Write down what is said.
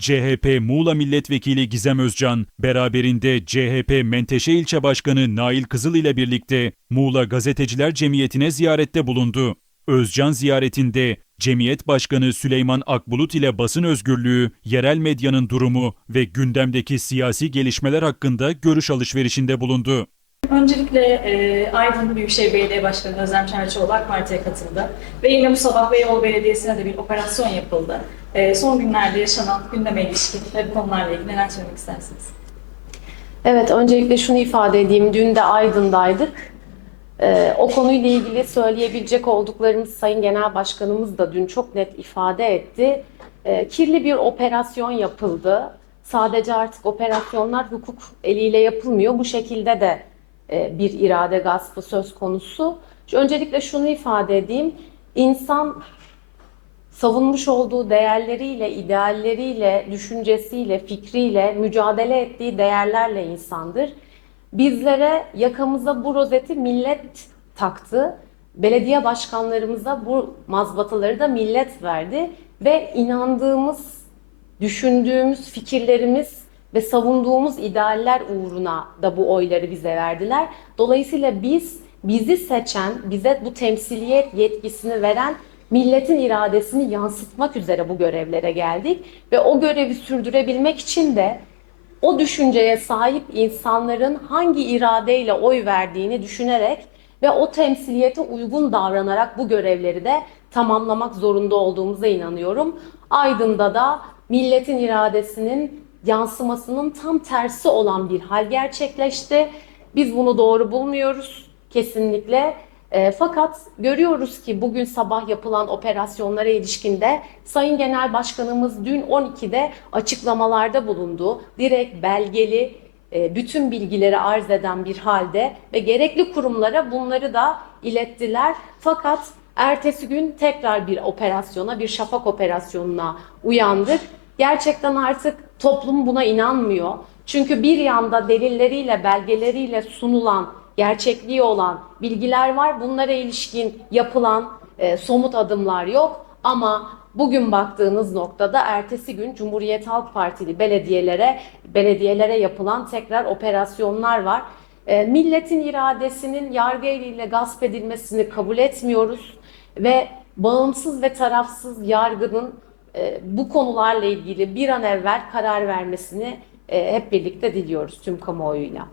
CHP Muğla Milletvekili Gizem Özcan, beraberinde CHP Menteşe İlçe Başkanı Nail Kızıl ile birlikte Muğla Gazeteciler Cemiyeti'ne ziyarette bulundu. Özcan ziyaretinde Cemiyet Başkanı Süleyman Akbulut ile basın özgürlüğü, yerel medyanın durumu ve gündemdeki siyasi gelişmeler hakkında görüş alışverişinde bulundu. Öncelikle e, Aydın Büyükşehir Belediye Başkanı Özlem Çerçioğlu Parti'ye katıldı. Ve yine bu sabah Beyoğlu Belediyesi'ne de bir operasyon yapıldı. E, son günlerde yaşanan gündeme ilişkin ve konularla ilgili neler söylemek istersiniz? Evet, öncelikle şunu ifade edeyim. Dün de Aydın'daydık. Ee, o konuyla ilgili söyleyebilecek olduklarımız Sayın Genel Başkanımız da dün çok net ifade etti. Ee, kirli bir operasyon yapıldı. Sadece artık operasyonlar hukuk eliyle yapılmıyor. Bu şekilde de e, bir irade gaspı söz konusu. Öncelikle şunu ifade edeyim. İnsan savunmuş olduğu değerleriyle, idealleriyle, düşüncesiyle, fikriyle, mücadele ettiği değerlerle insandır. Bizlere yakamıza bu rozeti millet taktı. Belediye başkanlarımıza bu mazbataları da millet verdi ve inandığımız, düşündüğümüz fikirlerimiz ve savunduğumuz idealler uğruna da bu oyları bize verdiler. Dolayısıyla biz bizi seçen, bize bu temsiliyet yetkisini veren milletin iradesini yansıtmak üzere bu görevlere geldik ve o görevi sürdürebilmek için de o düşünceye sahip insanların hangi iradeyle oy verdiğini düşünerek ve o temsiliyete uygun davranarak bu görevleri de tamamlamak zorunda olduğumuza inanıyorum. Aydın'da da milletin iradesinin yansımasının tam tersi olan bir hal gerçekleşti. Biz bunu doğru bulmuyoruz kesinlikle. E, fakat görüyoruz ki bugün sabah yapılan operasyonlara ilişkinde Sayın Genel Başkanımız dün 12'de açıklamalarda bulundu. Direkt belgeli e, bütün bilgileri arz eden bir halde ve gerekli kurumlara bunları da ilettiler. Fakat ertesi gün tekrar bir operasyona, bir şafak operasyonuna uyandık. Gerçekten artık toplum buna inanmıyor. Çünkü bir yanda delilleriyle, belgeleriyle sunulan gerçekliği olan bilgiler var. Bunlara ilişkin yapılan e, somut adımlar yok ama bugün baktığınız noktada ertesi gün Cumhuriyet Halk Partili belediyelere belediyelere yapılan tekrar operasyonlar var. E, milletin iradesinin yargı eliyle gasp edilmesini kabul etmiyoruz ve bağımsız ve tarafsız yargının e, bu konularla ilgili bir an evvel karar vermesini e, hep birlikte diliyoruz tüm kamuoyuyla.